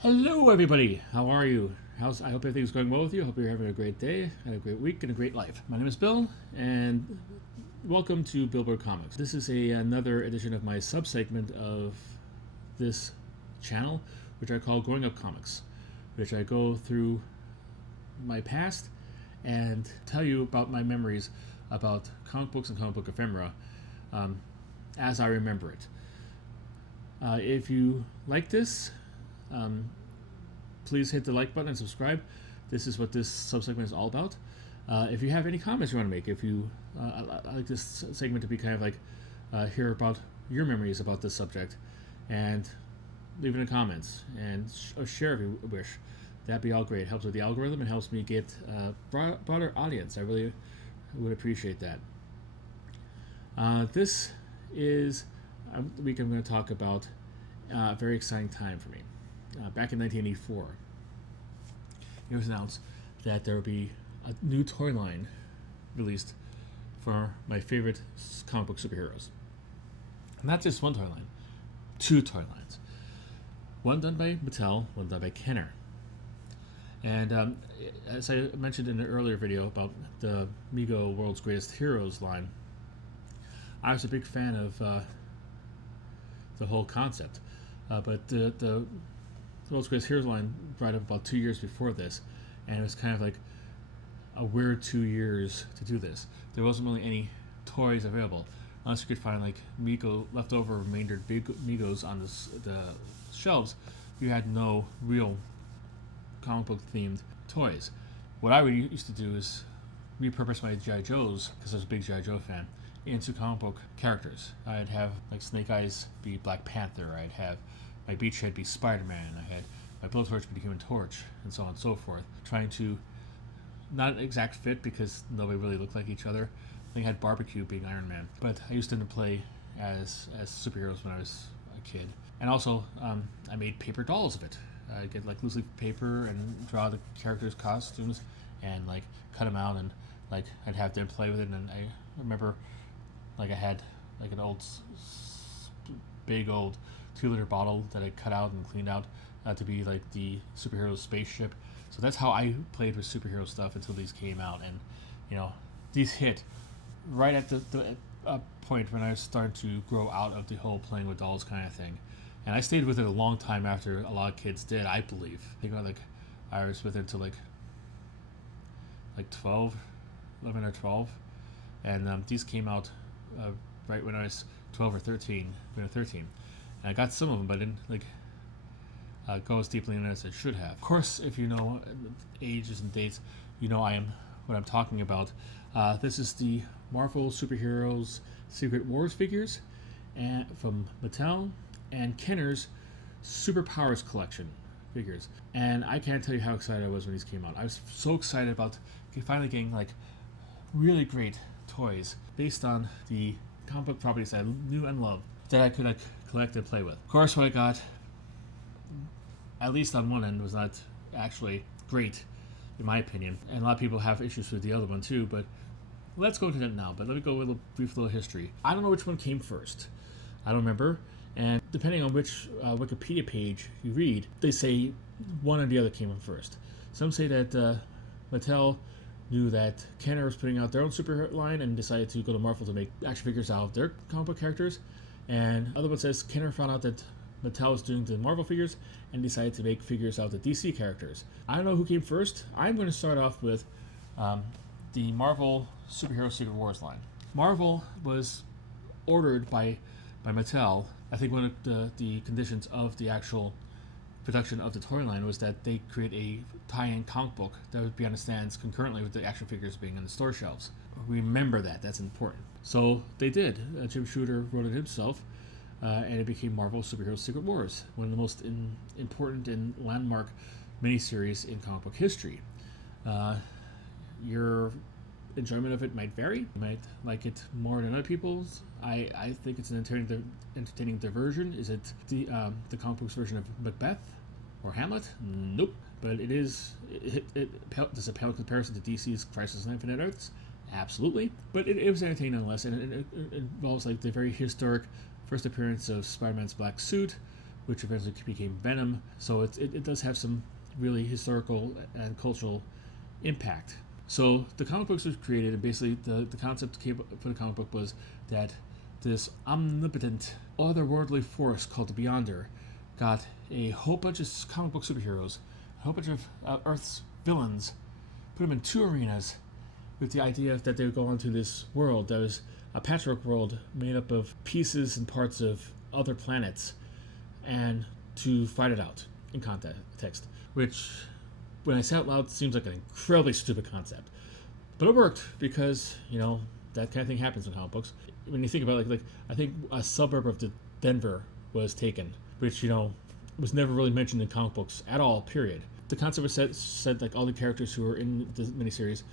Hello, everybody. How are you? I hope everything's going well with you. I hope you're having a great day, and a great week, and a great life. My name is Bill, and welcome to Billboard Comics. This is another edition of my sub-segment of this channel, which I call Growing Up Comics, which I go through my past and tell you about my memories about comic books and comic book ephemera as I remember it. If you like this, please hit the like button and subscribe. This is what this subsegment is all about. If you have any comments you want to make, if you I like this segment to be kind of like hear about your memories about this subject, and leave it in the comments and share if you wish. That'd be all great. It helps with the algorithm and helps me get a broader audience. I really would appreciate that. This is the week I'm going to talk about a very exciting time for me. Back in 1984, it was announced that there would be a new toy line released for my favorite comic book superheroes. Not just one toy line, two toy lines. One done by Mattel, one done by Kenner. And as I mentioned in an earlier video about the Mego World's Greatest Heroes line, I was a big fan of the whole concept. But the World's Greatest Heroes line brought up about 2 years before this, and it was kind of like a weird 2 years to do this. There wasn't really any toys available, unless you could find like leftover remaindered Megos on the shelves. You had no real comic book themed toys. What I used to do is repurpose my G.I. Joes, because I was a big G.I. Joe fan, into comic book characters. I'd have like Snake Eyes be Black Panther, I'd have my Beachhead be Spider-Man, I had my Blowtorch be the Human Torch, and so on and so forth. Trying to, not an exact fit because nobody really looked like each other. I think I had Barbecue being Iron Man, but I used them to play as superheroes when I was a kid. And also, I made paper dolls of it. I'd get like loose leaf paper and draw the characters' costumes and like cut them out, and like I'd have them play with it. And I remember like I had like an big old 2-liter bottle that I cut out and cleaned out to be like the superhero spaceship. So that's how I played with superhero stuff until these came out, and you know, these hit right at the point when I started to grow out of the whole playing with dolls kind of thing. And I stayed with it a long time after a lot of kids did, I believe. I think I was with it until like 12, 11 or 12, and these came out right when I was 12 or 13, when I was 13. And I got some of them, but I didn't like go as deeply in as I should have. Of course, if you know ages and dates, you know what I'm talking about. This is the Marvel Superheroes Secret Wars figures from Mattel, and Kenner's Superpowers collection figures. And I can't tell you how excited I was when these came out. I was so excited about finally getting like really great toys based on the comic book properties that I knew and loved that I could like collect and play with. Of course, what I got, at least on one end, was not actually great, in my opinion. And a lot of people have issues with the other one too, but let's go into that now. But let me go with a brief little history. I don't know which one came first. I don't remember. And depending on which Wikipedia page you read, they say one or the other came in first. Some say that Mattel knew that Kenner was putting out their own superhero line and decided to go to Marvel to make action figures out of their comic book characters. And other one says Kenner found out that Mattel was doing the Marvel figures and decided to make figures out of the DC characters. I don't know who came first. I'm going to start off with the Marvel Superhero Secret Wars line. Marvel was ordered by Mattel. I think one of the conditions of the actual production of the toy line was that they create a tie-in comic book that would be on the stands concurrently with the action figures being on the store shelves. Remember that's important. So they did. Jim Shooter wrote it himself, and it became Marvel Superhero Secret Wars, one of the most important and landmark miniseries in comic book history. Your enjoyment of it might vary. You might like it more than other people's. I think it's an entertaining diversion. Is it the comic book's version of Macbeth or Hamlet? Nope. But it is. Does it pale in comparison to DC's Crisis on Infinite Earths? Absolutely. But it was entertaining nonetheless, and it involves like the very historic first appearance of Spider-Man's black suit, which eventually became Venom. So it does have some really historical and cultural impact. So the comic books was created, and basically the concept for the comic book was that this omnipotent, otherworldly force called the Beyonder got a whole bunch of comic book superheroes, a whole bunch of Earth's villains, put them in two arenas with the idea that they would go onto this world that was a patchwork world made up of pieces and parts of other planets, and to fight it out in context, which, when I say out loud, seems like an incredibly stupid concept. But it worked because, that kind of thing happens in comic books. When you think about it, like I think a suburb of Denver was taken, which, was never really mentioned in comic books at all, period. The concept was said like all the characters who were in the miniseries,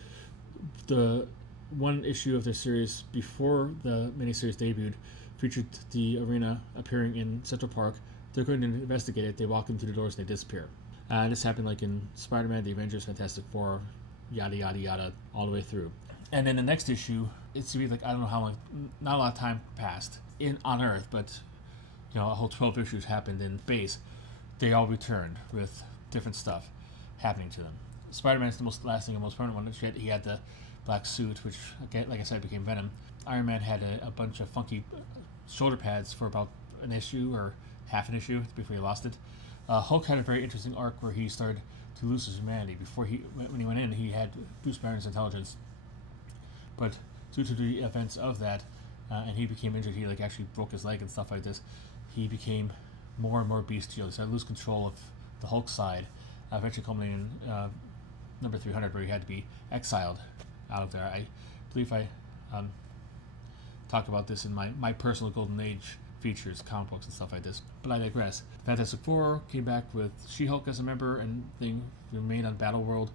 the one issue of the series before the miniseries debuted featured the arena appearing in Central Park. They're going to investigate it. They walk into the doors and they disappear. This happened like in Spider-Man, The Avengers, Fantastic Four, yada yada yada, all the way through. And then the next issue, it's to be like I don't know how long, not a lot of time passed on Earth, but a whole 12 issues happened in space. They all returned with different stuff happening to them. Spider-Man's the most lasting and most permanent one. He had the black suit, which, again, like I said, became Venom. Iron Man had a bunch of funky shoulder pads for about an issue or half an issue before he lost it. Hulk had a very interesting arc where he started to lose his humanity. When he went in, he had Bruce Banner's intelligence, but due to the events of that, and he became injured, he actually broke his leg and stuff like this. He became more and more bestial. He started to lose control of the Hulk side, eventually culminating in number 300, where he had to be exiled out of there. I believe I talked about this in my personal Golden Age features, comic books and stuff like this, but I digress. Fantastic Four came back with She-Hulk as a member, and they remained on Battle World.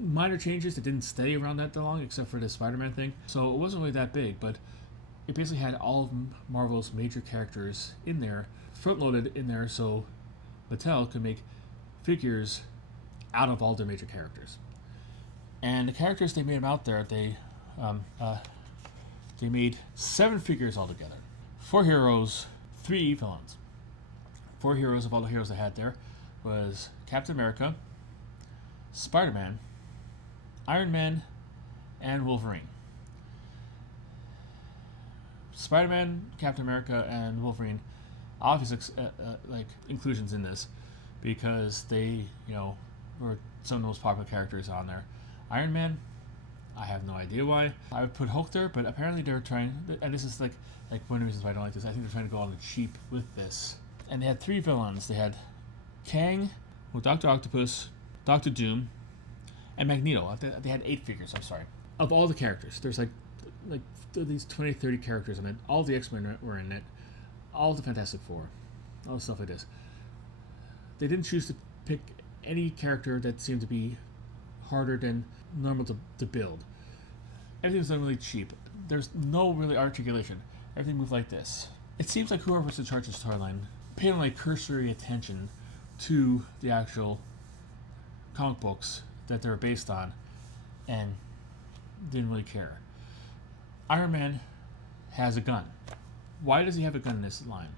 Minor changes that didn't stay around that long, except for the Spider-Man thing, so it wasn't really that big, but it basically had all of Marvel's major characters in there, front-loaded in there, so Mattel could make figures out of all their major characters. And the characters they made them out there, they made 7 figures altogether. 4 heroes, 3 villains. 4 heroes of all the heroes they had there was Captain America, Spider-Man, Iron Man, and Wolverine. Spider-Man, Captain America, and Wolverine, obviously inclusions in this because they, were some of the most popular characters on there. Iron Man, I have no idea why. I would put Hulk there, but apparently they were trying, and this is like one of the reasons why I don't like this. I think they're trying to go on the cheap with this. And they had 3 villains. They had Kang, Dr. Octopus, Doctor Doom, and Magneto. They had 8 figures. I'm sorry. Of all the characters, there's like these 20, 30 characters in it. All the X-Men were in it. All the Fantastic Four. All stuff like this. They didn't choose to pick any character that seemed to be harder than normal to build. Everything was done really cheap. There's no really articulation. Everything moved like this. It seems like whoever was in charge of the storyline paid only cursory attention to the actual comic books that they were based on and didn't really care. Iron Man has a gun. Why does he have a gun in this line?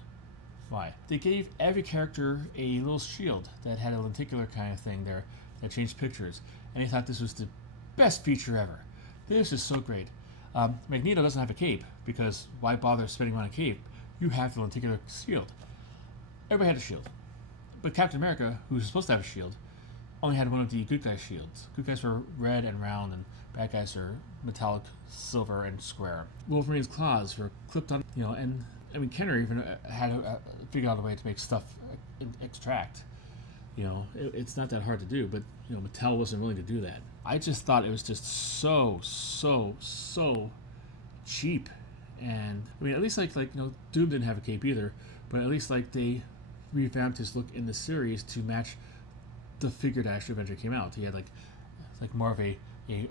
Why? They gave every character a little shield that had a lenticular kind of thing there that changed pictures, and he thought this was the best feature ever. This is so great. Magneto doesn't have a cape, because why bother spending on a cape? You have the lenticular shield. Everybody had a shield. But Captain America, who was supposed to have a shield, only had one of the good guys' shields. Good guys were red and round, and bad guys are metallic, silver, and square. Wolverine's claws were clipped on, and Kenner even had figured out a way to make stuff extract. It's not that hard to do, but Mattel wasn't willing to do that. I just thought it was just so cheap, and at least Doom didn't have a cape either, but at least they revamped his look in the series to match the figure that actually eventually came out. He had more of a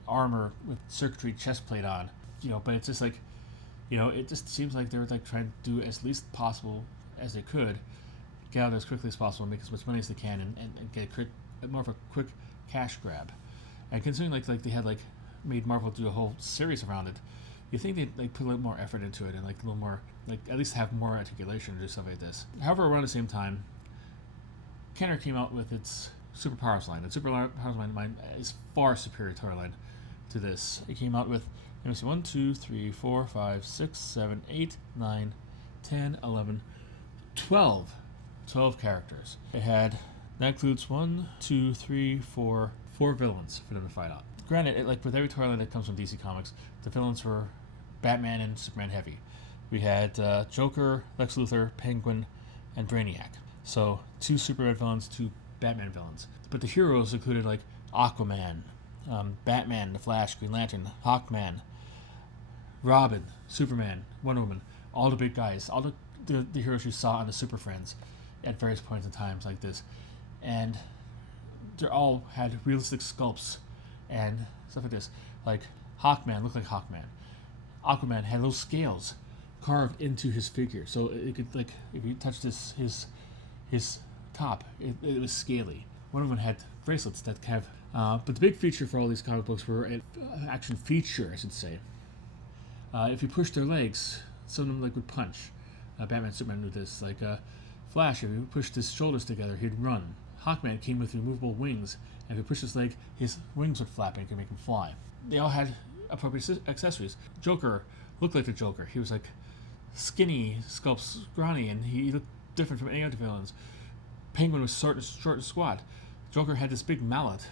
armor with circuitry chest plate on, but it's just it just seems like they were trying to do as least possible as they could, get out as quickly as possible, make as much money as they can, and get more of a quick cash grab. And considering they had made Marvel do a whole series around it, You think they'd like put a little more effort into it and like a little more, like at least have more articulation to do stuff like this. However, around the same time, Kenner came out with its Superpowers line. The Superpowers line is far superior toy line to this. It came out with, let me see, 1, 2, 3, 4, 5, 6, 7, 8, 9, 10, 11, 12 characters. It had, that includes 1, 2, 3, 4 villains for them to fight out. Granted, like with every toy line that comes from DC Comics, the villains were Batman and Superman heavy. We had Joker, Lex Luthor, Penguin, and Brainiac. So 2 Superman villains, 2 Batman villains. But the heroes included like Aquaman, Batman, The Flash, Green Lantern, Hawkman, Robin, Superman, Wonder Woman, all the big guys, all the heroes you saw on the Super Friends at various points in times like this. And they all had realistic sculpts and stuff like this. Like Hawkman looked like Hawkman. Aquaman had little scales carved into his figure, so it could, like, if you touched his top, it was scaly. One of them had bracelets that have. But the big feature for all these comic books were an action feature, I should say. If you pushed their legs, some of them like would punch. Batman, Superman knew this. Like Flash, if you pushed his shoulders together, he'd run. Hawkman came with removable wings, and if you pushed his leg, his wings would flap and it could make him fly. They all had appropriate accessories. Joker looked like the Joker. He was like skinny, sculpt, scrawny, and he looked different from any other villains. Penguin was short and squat. Joker had this big mallet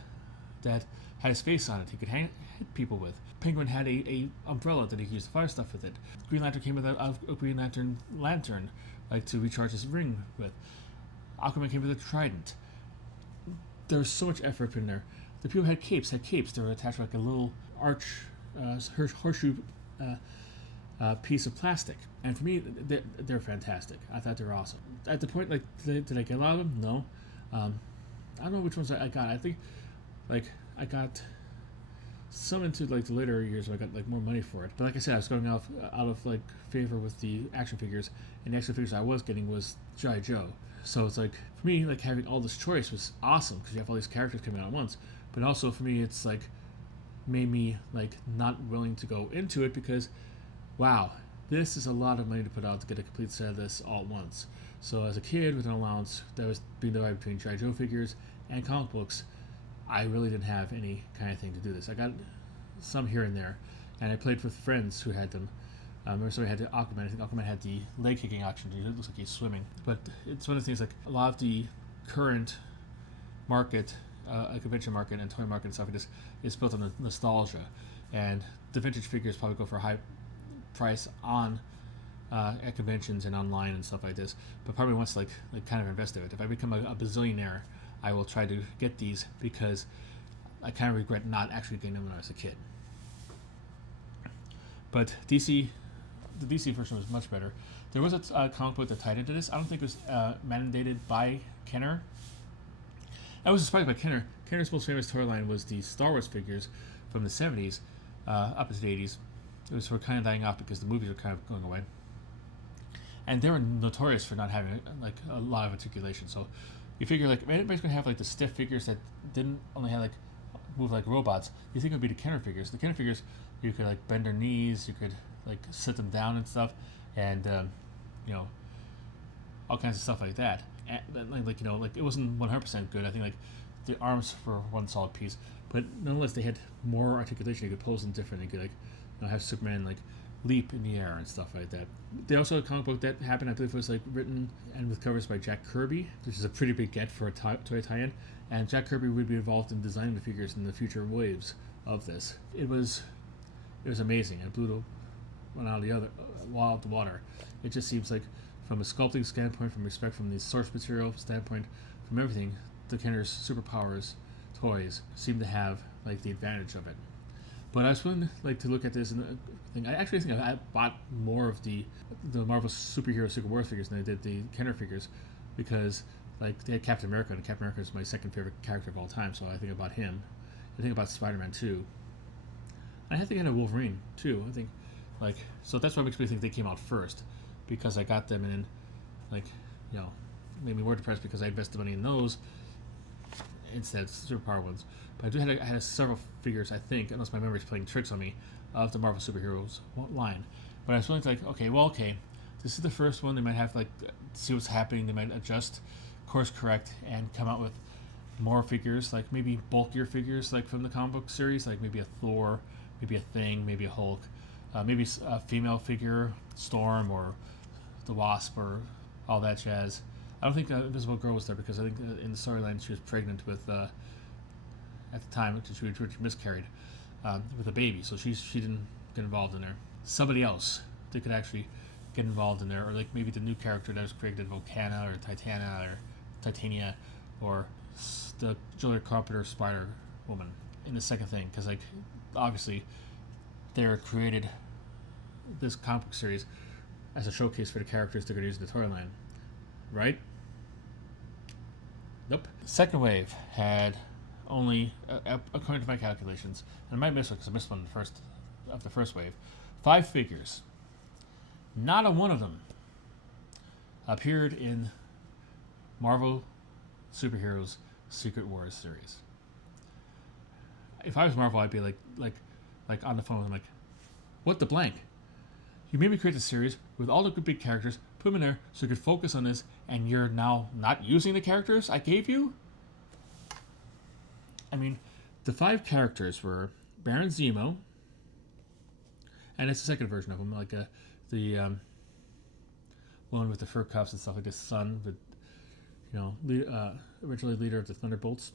that had his face on it. He could hit people with. Penguin had a umbrella that he could use to fire stuff with it. Green Lantern came with a Green lantern, like to recharge his ring with. Aquaman came with a trident. There was so much effort in there. The people had capes. They were attached to like a little horseshoe piece of plastic. And for me, they're fantastic. I thought they were awesome. At the point, like, did I get a lot of them? No. I don't know which ones I got. I think, like, I got some into like the later years where I got like more money for it. But like I said, I was going out of like favor with the action figures, and the action figures I was getting was G.I. Joe. So it's like, for me, like having all this choice was awesome because you have all these characters coming out at once. But also for me, it's like made me like not willing to go into it because, wow, this is a lot of money to put out to get a complete set of this all at once. So as a kid with an allowance that was being divided between G.I. Joe figures and comic books, I really didn't have any kind of thing to do this. I got some here and there, and I played with friends who had them. So I had the Aquaman. I think Aquaman had the leg kicking option. It looks like he's swimming. But it's one of the things, like a lot of the current market, convention market and toy market and stuff like this, is built on nostalgia. And the vintage figures probably go for a high price on at conventions and online and stuff like this. But probably wants to like kind of invest in it. If I become a bazillionaire, I will try to get these because I kind of regret not actually getting them when I was a kid. But the DC version was much better. There was a comic book that tied into this. I don't think it was mandated by Kenner. I was inspired by Kenner. Kenner's most famous toy line was the Star Wars figures from the 70s up into the 80s. It was kind of dying off because the movies were kind of going away. And they were notorious for not having like a lot of articulation. So you figure like everybody's gonna have like the stiff figures that didn't only have like move like robots. You think it would be the Kenner figures. The Kenner figures, you could like bend their knees, you could like sit them down and stuff, and all kinds of stuff like that. And, like it wasn't 100% good. I think like the arms were one solid piece, but nonetheless they had more articulation. You could pose them different. You could like have Superman like leap in the air and stuff like that. They also had a comic book that happened, I believe it was like written and with covers by Jack Kirby, which is a pretty big get for a toy tie-in. And Jack Kirby would be involved in designing the figures in the future waves of this. It was amazing, and it blew one out of the other out the water. It just seems like, from a sculpting standpoint, from respect from the source material standpoint, from everything, the Kenner's Superpowers toys seem to have like the advantage of it. But I was willing to look at this and think. I actually think I bought more of the Marvel superhero Secret Wars figures than I did the Kenner figures, because like they had Captain America, and Captain America is my second favorite character of all time. So I think about him. I think about Spider-Man too. I think I had a Wolverine too. I think so that's what makes me think they came out first, because I got them and then made me more depressed because I invested money in those, instead, superpower ones. But I had several figures, I think, unless my memory's playing tricks on me, of the Marvel superheroes line. But I was feeling like, okay, this is the first one. They might have to like see what's happening. They might adjust, course correct, and come out with more figures, like maybe bulkier figures, like from the comic book series, like maybe a Thor, maybe a Thing, maybe a Hulk, maybe a female figure, Storm or the Wasp or all that jazz. I don't think Invisible Girl was there because I think in the storyline she was pregnant with, at the time, she miscarried with a baby, so she didn't get involved in there. Somebody else that could actually get involved in there, or like maybe the new character that was created, Volcana or Titania, or the Julia Carpenter Spider Woman in the second thing, because like obviously they created this comic book series as a showcase for the characters they're going to use in the storyline, right? Nope. Second wave had only, according to my calculations, and I might miss one because I missed one of the first wave, 5 figures. Not a one of them appeared in Marvel Superheroes Secret Wars series. If I was Marvel, I'd be like on the phone with them, like, what the blank? You made me create a series with all the good big characters, put them in there so you could focus on this, and you're now not using the characters I gave you? I mean, the 5 characters were Baron Zemo, and it's the second version of him, like the one with the fur cuffs and stuff, like his son, originally leader of the Thunderbolts.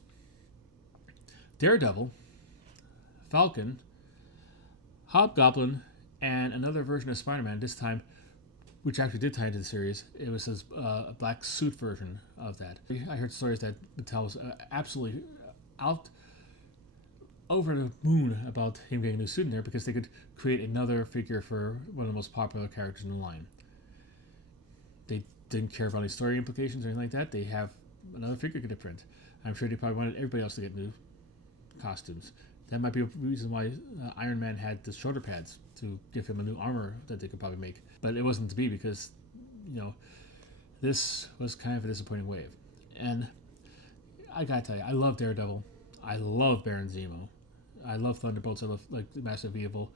Daredevil, Falcon, Hobgoblin, and another version of Spider-Man, this time, which actually did tie into the series. It was a black suit version of that. I heard stories that Mattel was absolutely out over the moon about him getting a new suit in there because they could create another figure for one of the most popular characters in the line. They didn't care about any story implications or anything like that. They have another figure to print. I'm sure they probably wanted everybody else to get new costumes. That might be a reason why Iron Man had the shoulder pads to give him a new armor that they could probably make. But it wasn't to be because, this was kind of a disappointing wave. And I gotta tell you, I love Daredevil. I love Baron Zemo. I love Thunderbolts. I love Massive Evil.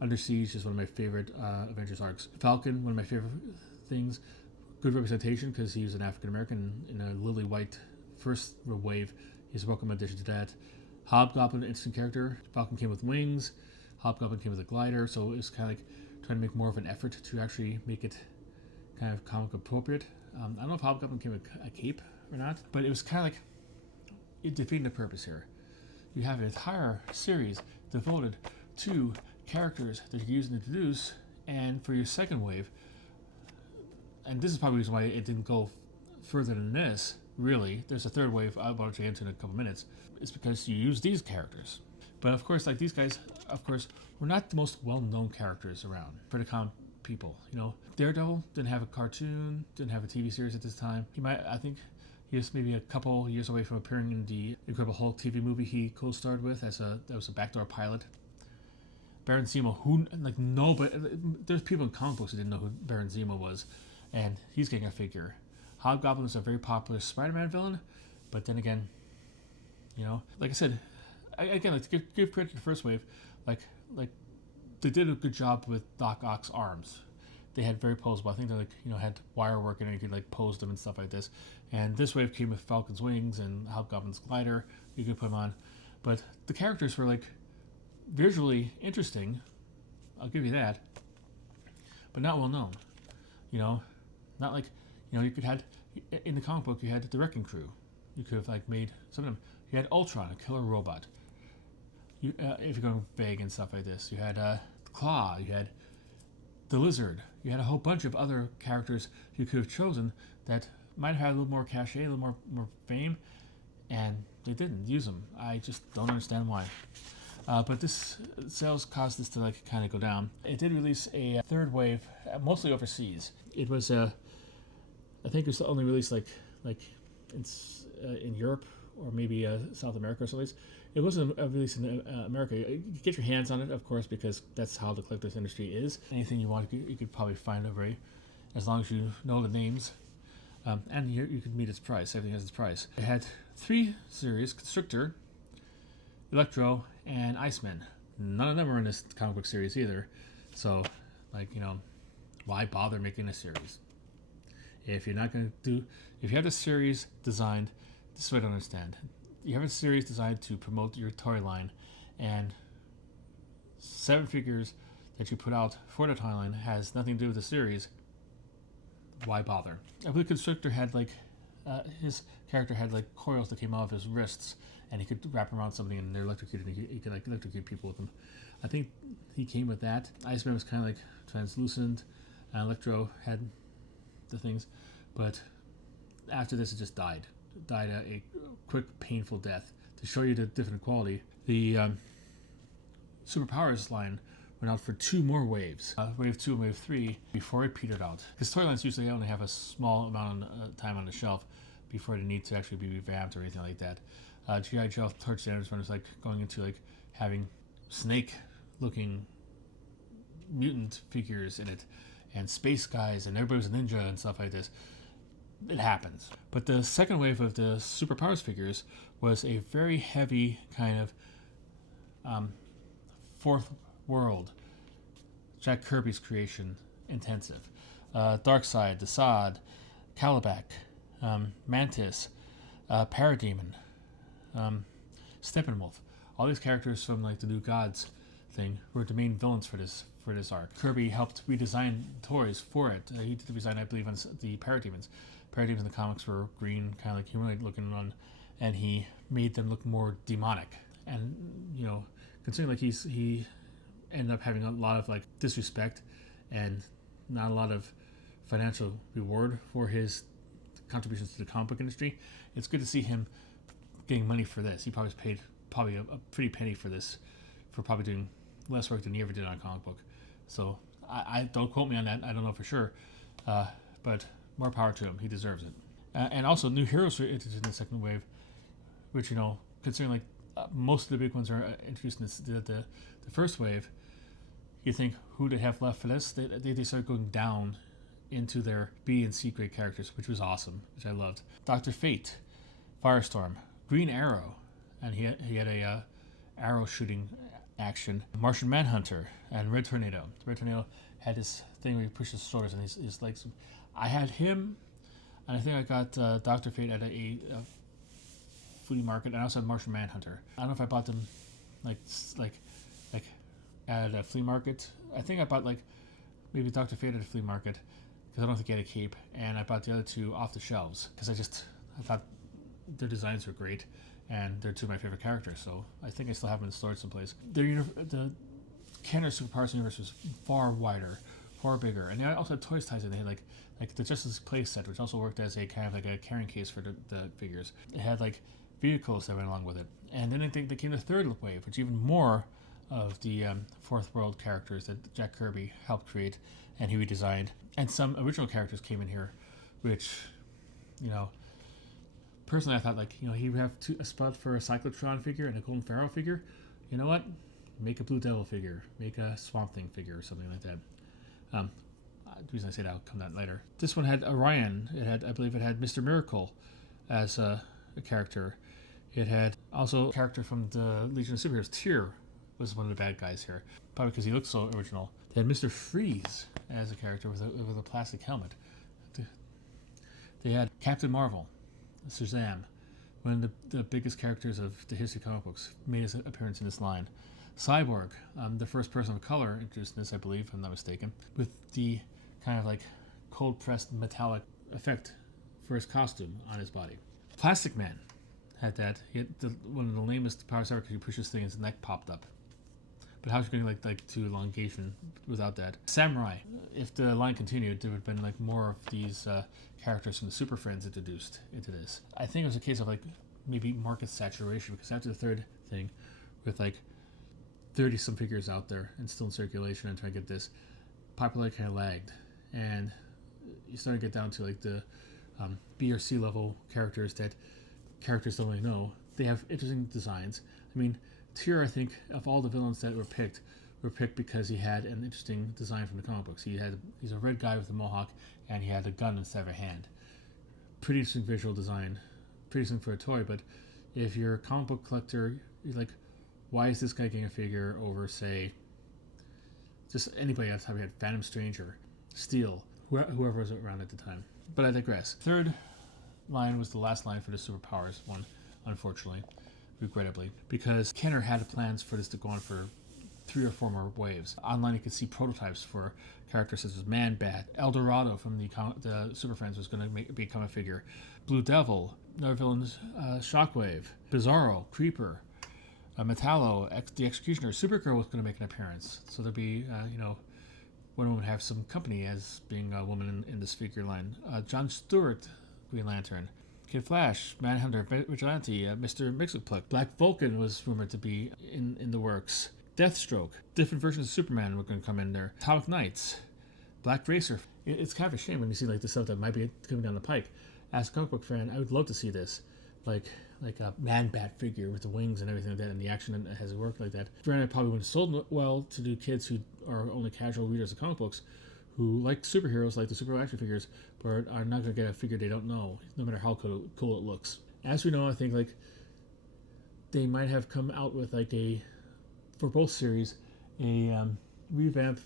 Under Siege is one of my favorite Avengers arcs. Falcon, one of my favorite things. Good representation because he was an African American in a lily white first wave. He's a welcome addition to that. Hobgoblin, interesting character. Falcon came with wings. Hobgoblin came with a glider, so it was kind of like trying to make more of an effort to actually make it kind of comic appropriate. I don't know if Hobgoblin came with a cape or not, but it was kind of like it defeating the purpose here. You have an entire series devoted to characters that you use and introduce, and for your second wave, and this is probably the reason why it didn't go further than this, really. There's a third wave I'll get into in a couple minutes. It's because you use these characters. But of course, like these guys, of course, were not the most well-known characters around for the comic people. Daredevil didn't have a cartoon, didn't have a TV series at this time. I think he was maybe a couple years away from appearing in the Incredible Hulk TV movie he co-starred with that was a backdoor pilot. Baron Zemo, there's people in comic books who didn't know who Baron Zemo was, and he's getting a figure. Hobgoblin is a very popular Spider-Man villain, but then again, like I said, to give credit to the first wave, like they did a good job with Doc Ock's arms. They had very posable. I think they had wire work and you could pose them and stuff like this. And this wave came with Falcon's wings and Hobgoblin's glider. You could put them on, but the characters were visually interesting. I'll give you that, but not well known. Not like you could have in the comic book you had the Wrecking Crew. You could have made some of them. You had Ultron, a killer robot. If you're going vague and stuff like this, you had Claw. You had the Lizard. You had a whole bunch of other characters you could have chosen that might have had a little more cachet, a little more fame, and they didn't use them. I just don't understand why. But this sales caused this to kind of go down. It did release a third wave, mostly overseas. It was I think it was only released in Europe or maybe South America or someplace. It wasn't released in America. You get your hands on it, of course, because that's how the collector's industry is. Anything you want, you could probably find over, as long as you know the names. And you could meet its price. Everything has its price. It had 3 series: Constrictor, Electro, and Iceman. None of them are in this comic book series either. So, why bother making a series? If you're not going to if you have a series designed, this is what I don't understand. You have a series designed to promote your toy line, and 7 figures that you put out for the toy line has nothing to do with the series. Why bother? I believe Constrictor had his character had coils that came out of his wrists, and he could wrap around something and they're electrocuted, and he could electrocute people with them. I think he came with that. Iceman was kind of translucent, and Electro had the things, but after this it just died a quick, painful death. To show you the different quality, the Superpowers line went out for 2 more waves, wave 2 and wave 3, before it petered out. Because toy lines usually only have a small amount of time on the shelf before they need to actually be revamped or anything like that. G.I. Joe Torch Standards one is going into having snake-looking mutant figures in it, and space guys, and everybody was a ninja and stuff like this. It happens. But the second wave of the Superpowers figures was a very heavy kind of fourth world, Jack Kirby's creation intensive. Darkseid, Desaad, Calibac, Mantis, Parademon, Steppenwolf. All these characters from the New Gods thing were the main villains for this arc. Kirby helped redesign toys for it. He did the design, I believe, on the Parademons. Parademons in the comics were green, kind of humanoid looking one, and he made them look more demonic. And considering he ended up having a lot of disrespect and not a lot of financial reward for his contributions to the comic book industry, it's good to see him getting money for this. He probably paid a pretty penny for this, for probably doing less work than he ever did on a comic book. So I don't quote me on that. I don't know for sure, but more power to him. He deserves it. And also, new heroes were introduced in the second wave, which considering most of the big ones are introduced in the first wave. You think who they have left for this? They start going down into their B and C grade characters, which was awesome, which I loved. Dr. Fate, Firestorm, Green Arrow, and he had a arrow shooting action. Martian Manhunter and Red Tornado. Red Tornado had this thing where he pushes shoulders, and he's I had him, and I think I got Dr. Fate at a flea market, and I also had Martian Manhunter. I don't know if I bought them at a flea market. I think I bought maybe Dr. Fate at a flea market, because I don't think he had a cape, and I bought the other 2 off the shelves because I thought their designs were great, and they're 2 of my favorite characters. So I think I still have them in storage someplace. The Kenner Superpowers universe was far wider, far bigger, and they also had toys ties in. They had the Justice play set, which also worked as a kind of a carrying case for the figures. It had vehicles that went along with it, and then I think they came the third wave, which even more of the fourth world characters that Jack Kirby helped create and he redesigned, and some original characters came in here, which personally I thought he would have a spot for a Cyclotron figure and a Golden Pharaoh figure. You know what? Make a Blue Devil figure, make a Swamp Thing figure or something like that. The reason I say that will come down later. This one had Orion. I believe it had Mr. Miracle as a character. It had also a character from the Legion of Superheroes. Tyr was one of the bad guys here, probably because he looked so original. They had Mr. Freeze as a character with a plastic helmet. They had Captain Marvel, Shazam, one of the biggest characters of the history of comic books, made his appearance in this line. Cyborg, the first person of color introduced in this, I believe, if I'm not mistaken, with the kind of cold-pressed metallic effect for his costume on his body. Plastic Man had that. He had one of the lamest powers ever because he pushed his thing and his neck popped up. But how's he going to elongation without that? Samurai. If the line continued, there would have been more of these characters from the Super Friends introduced into this. I think it was a case of maybe market saturation, because after the third thing, with 30 some figures out there and still in circulation and trying to get this, popularity kind of lagged, and you start to get down to the B or C level characters that characters don't really know. They have interesting designs. I mean, Tyr, I think, of all the villains that were picked because he had an interesting design from the comic books. He's a red guy with a mohawk, and he had a gun instead of a hand. pretty interesting visual design, pretty interesting for a toy. But if you're a comic book collector, you're like, why is this guy getting a figure over, say, just anybody else? How we had Phantom Strange or Steel, whoever was around at the time. But I digress. Third line was the last line for the Superpowers one, unfortunately, regrettably, because Kenner had plans for this to go on for 3 or 4 more waves. Online, you could see prototypes for characters such as Man-Bat, El Dorado from the Super Friends was going to become a figure, Blue Devil, another villain, Shockwave, Bizarro, Creeper, Metallo, the Executioner. Supergirl was going to make an appearance, so there'd be, Wonder Woman have some company as being a woman in this figure line. John Stewart, Green Lantern. Kid Flash, Manhunter, Vigilante, Mr. Mxyzptlk. Black Vulcan was rumored to be in the works. Deathstroke. Different versions of Superman were going to come in there. Atomic Knights. Black Racer. It's kind of a shame when you see like the stuff that might be coming down the pike. As a comic book fan, I would love to see this. Like a Man-Bat figure with the wings and everything like that, and the action that has worked like that. Granted, it probably wouldn't have sold well to do kids who are only casual readers of comic books, who like superheroes, like the super action figures, but are not going to get a figure they don't know, no matter how cool it looks. As we know, I think like they might have come out with like for both series, a revamped,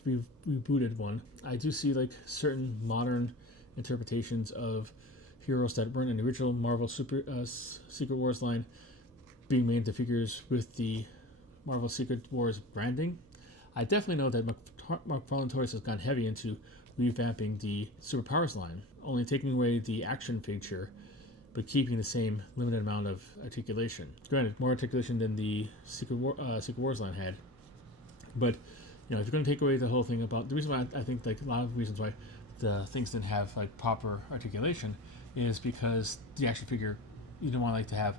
rebooted one. I do see like certain modern interpretations of heroes that weren't in the original Marvel Secret Wars line being made into figures with the Marvel Secret Wars branding. I definitely know that McFarlane Toys has gone heavy into revamping the Superpowers line, only taking away the action feature, but keeping the same limited amount of articulation. Granted, more articulation than the Secret Wars line had. But, if you're going to take away the whole thing about... The reason why I think like a lot of reasons why the things didn't have like proper articulation is because the action figure, you didn't want to have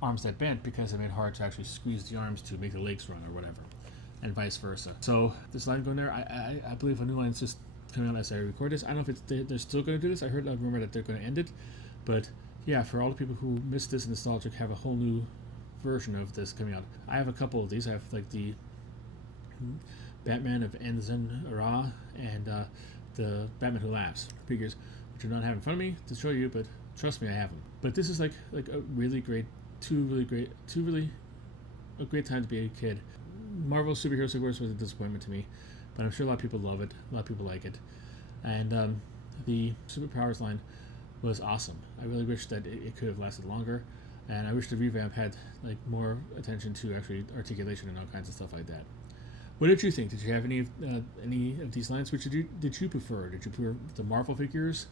arms that bent because it made it hard to actually squeeze the arms to make the legs run or whatever, and vice versa. So this line going there, I believe a new line is just coming out as I record this. I don't know if they're still going to do this. I heard a rumor that they're going to end it, but yeah, for all the people who missed this nostalgic, have a whole new version of this coming out. I have a couple of these. I have like the Batman of Enzen Ra and the Batman Who Laughs figures, which I don't have in front of me to show you, but trust me, I have them. But this is like a really great, a great time to be a kid. Marvel Superhero Wars was a disappointment to me, but I'm sure a lot of people love it. A lot of people like it, and the Superpowers line was awesome. I really wish that it could have lasted longer, and I wish the revamp had like more attention to actually articulation and all kinds of stuff like that. What did you think? Did you have any of these lines? Which did you prefer? Did you prefer the Marvel figures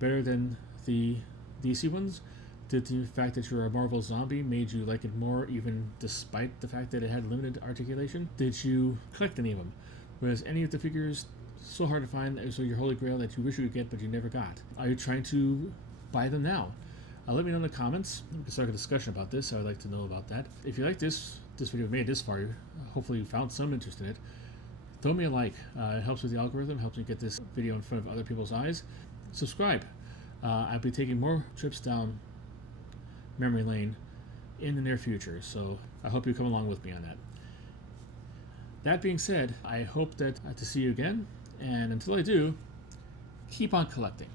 better than the DC ones? Did the fact that you're a Marvel zombie made you like it more, even despite the fact that it had limited articulation? Did you collect any of them? Was any of the figures so hard to find, so your holy grail that you wish you could get but you never got? Are you trying to buy them now? Let me know in the comments. We can start a discussion about this. I would like to know about that. If you like this video, made this far, hopefully you found some interest in it. Throw me a like. It helps with the algorithm, helps me get this video in front of other people's eyes. Subscribe. I'll be taking more trips down memory lane in the near future, so I hope you come along with me on that. That being said, I hope that to see you again, and until I do, keep on collecting.